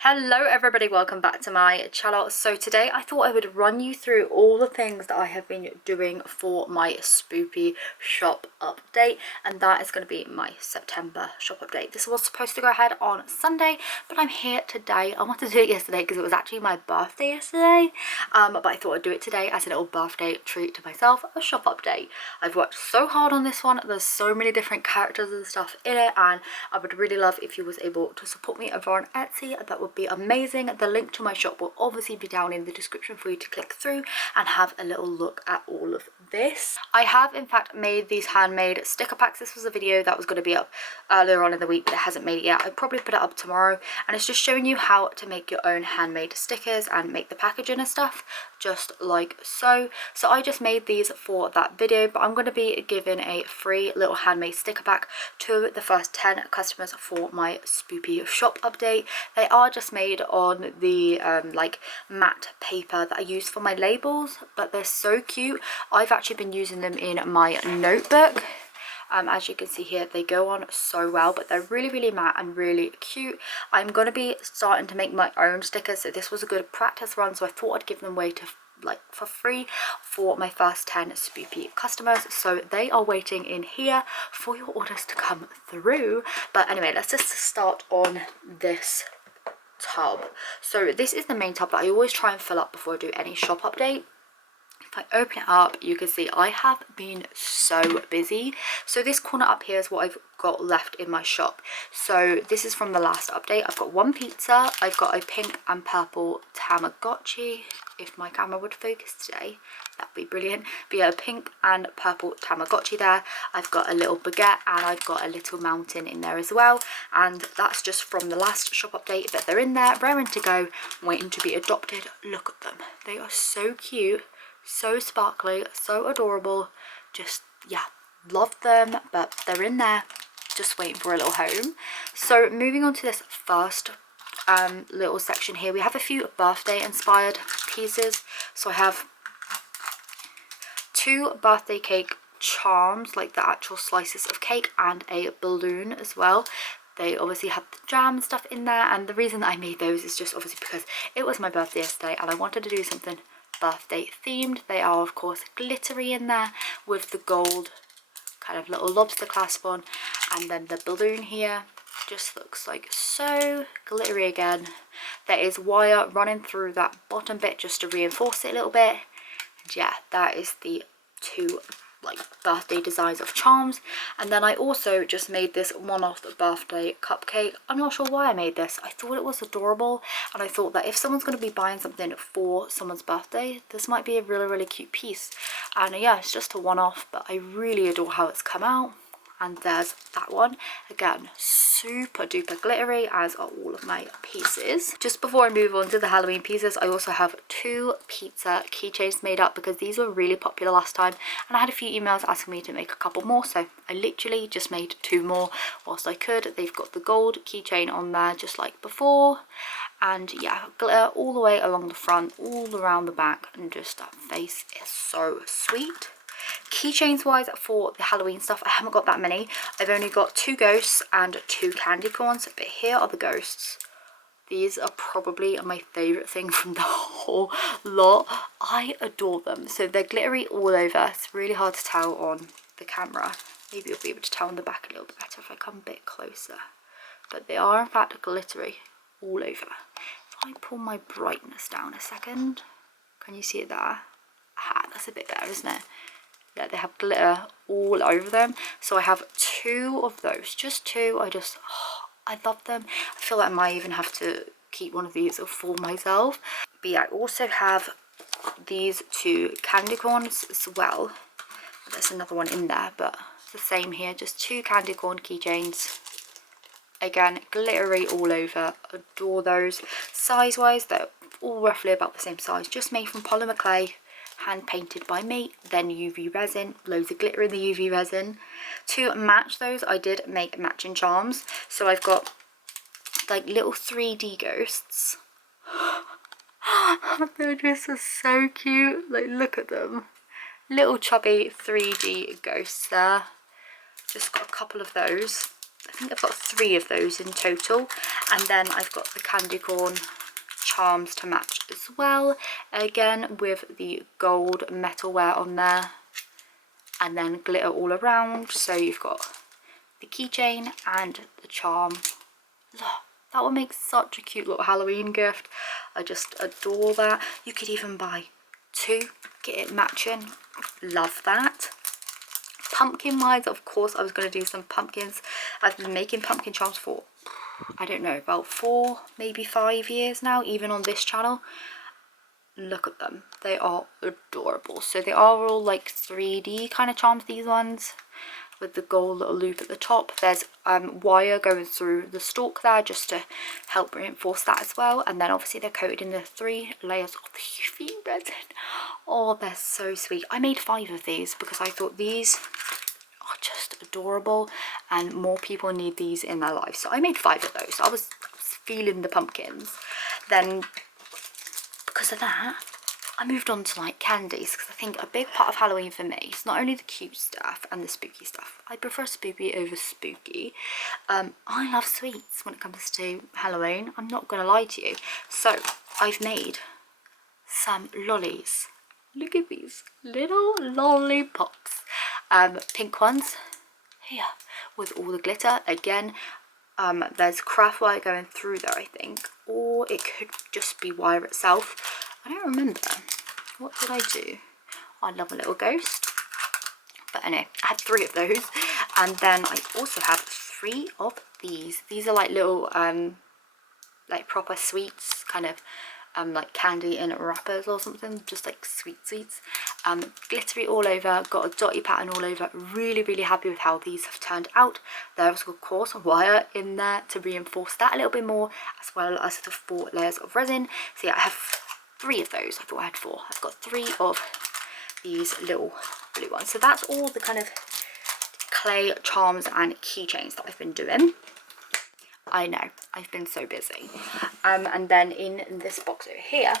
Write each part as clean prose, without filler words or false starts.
Hello everybody, welcome back to my channel. So today I thought I would run you through all the things that I have been doing for my spoopy shop update, and that is going to be my September shop update. This was supposed to go ahead on Sunday, but I'm here today. I wanted to do it yesterday because it was actually my birthday yesterday, but I thought I'd do it today as a little birthday treat to myself, a shop update. I've worked so hard on this one. There's so many different characters and stuff in it, and I would really love if you was able to support me over on Etsy. That would be amazing. The link to my shop will obviously be down in the description for you to click through and have a little look at all of this. I have in fact made these handmade sticker packs. This was a video that was going to be up earlier on in the week, but it hasn't made it yet. I'll probably put it up tomorrow, and it's just showing you how to make your own handmade stickers and make the packaging and stuff, just like so. So I just made these for that video, but I'm going to be giving a free little handmade sticker pack to the first 10 customers for my spoopy shop update. They are just made on the like matte paper that I use for my labels, but they're so cute. I've actually been using them in my notebook. As you can see here, they go on so well, but they're really matte and really cute. I'm going to be starting to make my own stickers, so this was a good practice run, so I thought I'd give them away to like for free for my first 10 spoopy customers. So they are waiting in here for your orders to come through. But anyway, let's just start on this tub. So this is the main tub that I always try and fill up before I do any shop update. If I open it up, you can see I have been so busy. So this corner up here is what I've got left in my shop. So this is from the last update. I've got one pizza, I've got a pink and purple Tamagotchi. If my camera would focus today, that'd be brilliant. But yeah, a pink and purple Tamagotchi there. I've got a little baguette, and I've got a little mountain in there as well. And that's just from the last shop update, but they're in there, raring to go, waiting to be adopted. Look at them. They are so cute, so sparkly, so adorable. Just, yeah, love them, but they're in there, just waiting for a little home. So moving on to this first little section here, we have a few birthday inspired pieces. So I have 2 birthday cake charms, like the actual slices of cake, and a balloon as well. They obviously have the jam and stuff in there, and the reason that I made those is just obviously because it was my birthday yesterday and I wanted to do something birthday themed. They are of course glittery in there with the gold kind of little lobster clasp on, and then the balloon here just looks like so glittery again. There is wire running through that bottom bit just to reinforce it a little bit. And yeah, that is the 2 like birthday designs of charms. And then I also just made this one-off birthday cupcake. I'm not sure why I made this. I thought it was adorable, and I thought that if someone's going to be buying something for someone's birthday, this might be a really cute piece. And yeah, it's just a one-off, but I really adore how it's come out. And there's that one again, super duper glittery, as are all of my pieces. Just before I move on to the Halloween pieces, I also have 2 pizza keychains made up because these were really popular last time, and I had a few emails asking me to make a couple more, so I literally just made 2 more whilst I could. They've got the gold keychain on there just like before, and yeah, glitter all the way along the front, all around the back, and just that face is so sweet. Keychains wise for the Halloween stuff, I haven't got that many. I've only got 2 ghosts and 2 candy corns, but here are the ghosts. These are probably my favourite thing from the whole lot. I adore them. So they're glittery all over. It's really hard to tell on the camera. Maybe you'll be able to tell on the back a little bit better if I come a bit closer. But they are in fact glittery all over. If I pull my brightness down a second, can you see it there? Ah, that's a bit better, isn't it? Yeah, they have glitter all over them. So I have 2 of those, just 2. I love them. I feel like I might even have to keep one of these for myself. But yeah, I also have these 2 candy corns as well. There's another one in there, but it's the same here, just 2 candy corn keychains. Again, glittery all over. Adore those. Size wise, they're all roughly about the same size, just made from polymer clay, hand painted by me, then UV resin, loads of glitter in the UV resin. To match those, I did make matching charms. So I've got like little 3D ghosts. They're just so cute, like look at them. little chubby 3D ghosts there. Just got a couple of those. I think I've got 3 of those in total. And then I've got the candy corn charms to match as well. Again, with the gold metalware on there. And then glitter all around. So you've got the keychain and the charm. Look, that would make such a cute little Halloween gift. I just adore that. You could even buy 2, get it matching. Love that. Pumpkin wise, of course, I was going to do some pumpkins. I've been making pumpkin charms for, I don't know, about 4, maybe 5 years now, even on this channel. Look at them. They are adorable. So they are all like 3D kind of charms, these ones, with the gold little loop at the top. There's wire going through the stalk there just to help reinforce that as well. And then obviously they're coated in the 3 layers of the UV resin. Oh, they're so sweet. I made 5 of these because I thought these are just adorable and more people need these in their lives. So I made 5 of those. I was feeling the pumpkins. Then because of that, I moved on to like candies, because I think a big part of Halloween for me is not only the cute stuff and the spooky stuff. I prefer spoopy over spooky. I love sweets when it comes to Halloween. I'm not going to lie to you. So I've made some lollies. Look at these little lollipops. Pink ones here with all the glitter. Again, there's craft wire going through there, I think, or it could just be wire itself. I don't remember. What did I do? I love a little ghost. But anyway, I had 3 of those. And then I also have 3 of these. These are like little, like proper sweets, kind of like candy in wrappers or something. Just like sweets. Glittery all over. Got a dotty pattern all over. Really, really happy with how these have turned out. There's of course wire in there to reinforce that a little bit more, as well as the 4 layers of resin. So yeah, I have 3 of those. I thought I had 4. I've got 3 of these little blue ones. So that's all the kind of clay charms and keychains that I've been doing. I know, I've been so busy. And then in this box over here,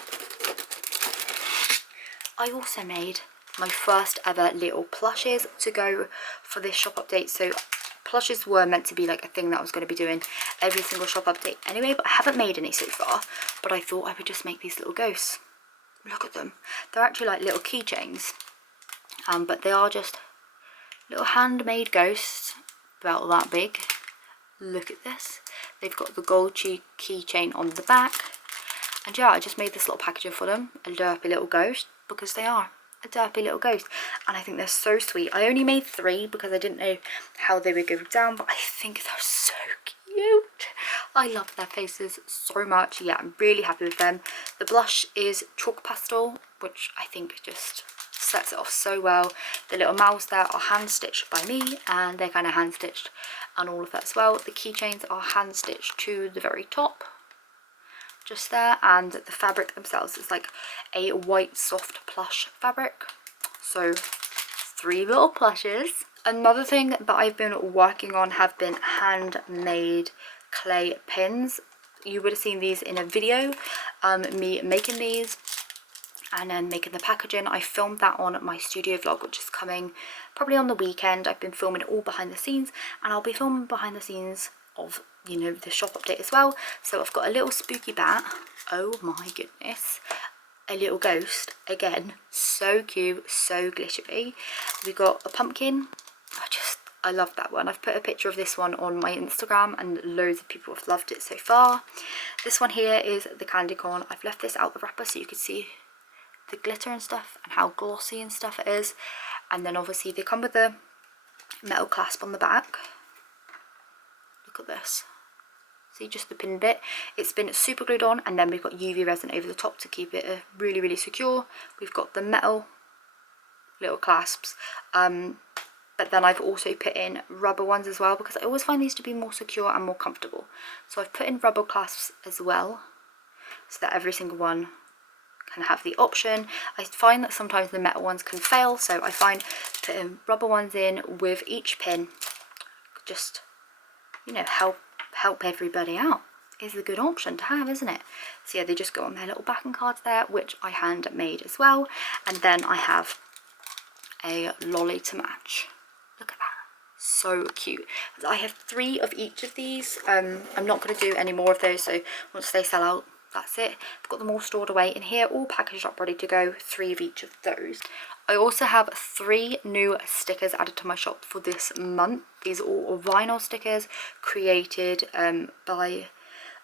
I also made my first ever little plushies to go for this shop update. So plushies were meant to be like a thing that I was going to be doing every single shop update anyway, but I haven't made any so far. But I thought I would just make these little ghosts. Look at them. They're actually like little keychains, but they are just little handmade ghosts, about that big. Look at this. They've got the gold keychain on the back. And yeah, I just made this little packaging for them, a derpy little ghost, because they are a derpy little ghost. And I think they're so sweet. I only made 3 because I didn't know how they would go down, but I think they're so cute. I love their faces so much. Yeah, I'm really happy with them. The blush is chalk pastel, which I think just sets it off so well. The little mouths there are hand stitched by me, and they're kind of hand stitched and all of that as well. The keychains are hand stitched to the very top, just there, and the fabric themselves is like a white soft plush fabric. So 3 little plushes. Another thing that I've been working on have been handmade clay pins. You would have seen these in a video, me making these and then making the packaging. I filmed that on my studio vlog, which is coming probably on the weekend. I've been filming it all behind the scenes, and I'll be filming behind the scenes of, you know, the shop update as well. So I've got a little spooky bat. Oh my goodness. A little ghost. Again, so cute, so glittery. We got a pumpkin. I love that one. I've put a picture of this one on my Instagram and loads of people have loved it so far. This one here is the candy corn. I've left this out the wrapper so you can see the glitter and stuff and how glossy and stuff it is. And then obviously they come with a metal clasp on the back. Look at this. See, just the pin bit. It's been super glued on, and then we've got UV resin over the top to keep it really, really secure. We've got the metal little clasps. But then I've also put in rubber ones as well, because I always find these to be more secure and more comfortable. So I've put in rubber clasps as well, so that every single one can have the option. I find that sometimes the metal ones can fail, so I find putting rubber ones in with each pin, just, you know, help everybody out is a good option to have, isn't it? So yeah, they just go on their little backing cards there, which I hand made as well. And then I have a lolly to match. Look at that. So cute. I have 3 of each of these. I'm not going to do any more of those, so once they sell out, that's it. I've got them all stored away in here, all packaged up, ready to go. 3 of each of those. I also have 3 new stickers added to my shop for this month. These are all vinyl stickers created by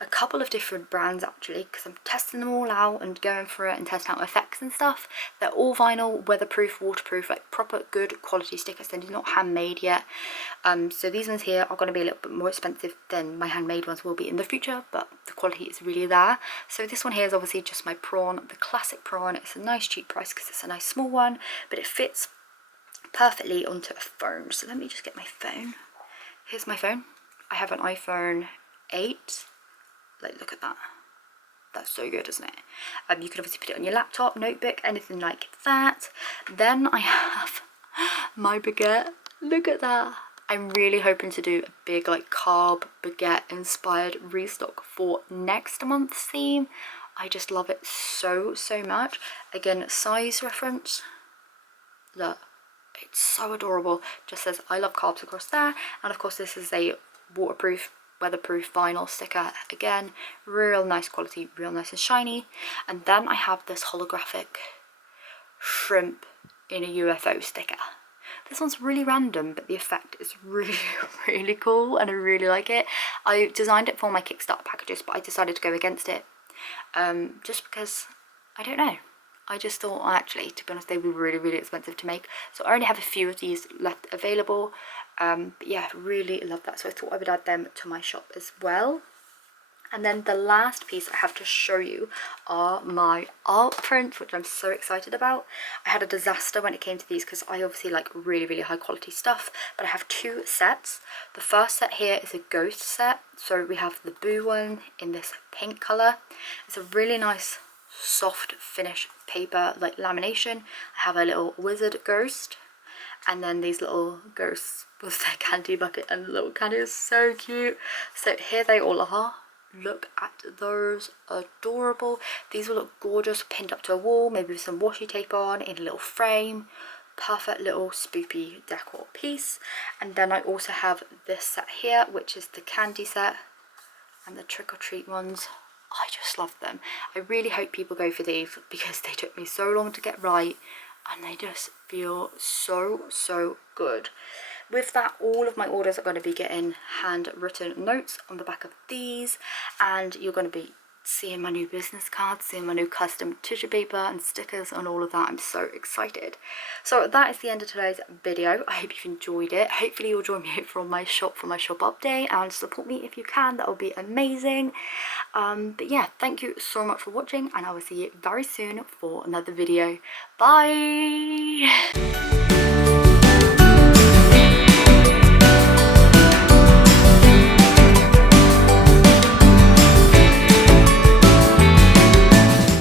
a couple of different brands actually, because I'm testing them all out and going through it and testing out effects and stuff. They're all vinyl, weatherproof, waterproof, like proper good quality stickers. They're not handmade yet. So these ones here are going to be a little bit more expensive than my handmade ones will be in the future, but the quality is really there. So this one here is obviously just my prawn, the classic prawn. It's a nice cheap price because it's a nice small one, but it fits perfectly onto a phone. So let me just get my phone. Here's my phone. I have an iPhone 8. Like, look at that. That's so good, isn't it? You can obviously put it on your laptop, notebook, anything like that. Then I have my baguette. Look at that. I'm really hoping to do a big like carb baguette inspired restock for next month's theme. I just love it so much. Again, size reference. Look, it's so adorable. Just says I love carbs across there. And of course this is a waterproof, weatherproof vinyl sticker. Again, real nice quality, real nice and shiny. And then I have this holographic shrimp in a UFO sticker. This one's really random, but the effect is really cool and I really like it. I designed it for my Kickstarter packages, but I decided to go against it just because, I don't know, I just thought, well, actually, to be honest, they were really expensive to make. So I only have a few of these left available. But yeah, really love that. So I thought I would add them to my shop as well. And then the last piece I have to show you are my art prints, which I'm so excited about. I had a disaster when it came to these because I obviously like really high quality stuff, but I have 2 sets. The first set here is a ghost set. So we have the Boo one in this pink colour. It's a really nice soft finish paper, like lamination. I have a little wizard ghost, and then these little ghosts with their candy bucket, and the little candy is so cute. So here they all are. Look at those, adorable. These will look gorgeous pinned up to a wall, maybe with some washi tape on in a little frame. Perfect little spoopy decor piece. And then I also have this set here, which is the candy set and the trick or treat ones. I just love them. I really hope people go for these because they took me so long to get right and they just feel so good. With that, all of my orders are going to be getting handwritten notes on the back of these, and you're going to be seeing my new business cards, seeing my new custom tissue paper and stickers and all of that. I'm so excited. So that is the end of today's video. I hope you've enjoyed it. Hopefully you'll join me for my shop update and support me if you can. That would be amazing. But yeah, thank you so much for watching, and I will see you very soon for another video. Bye.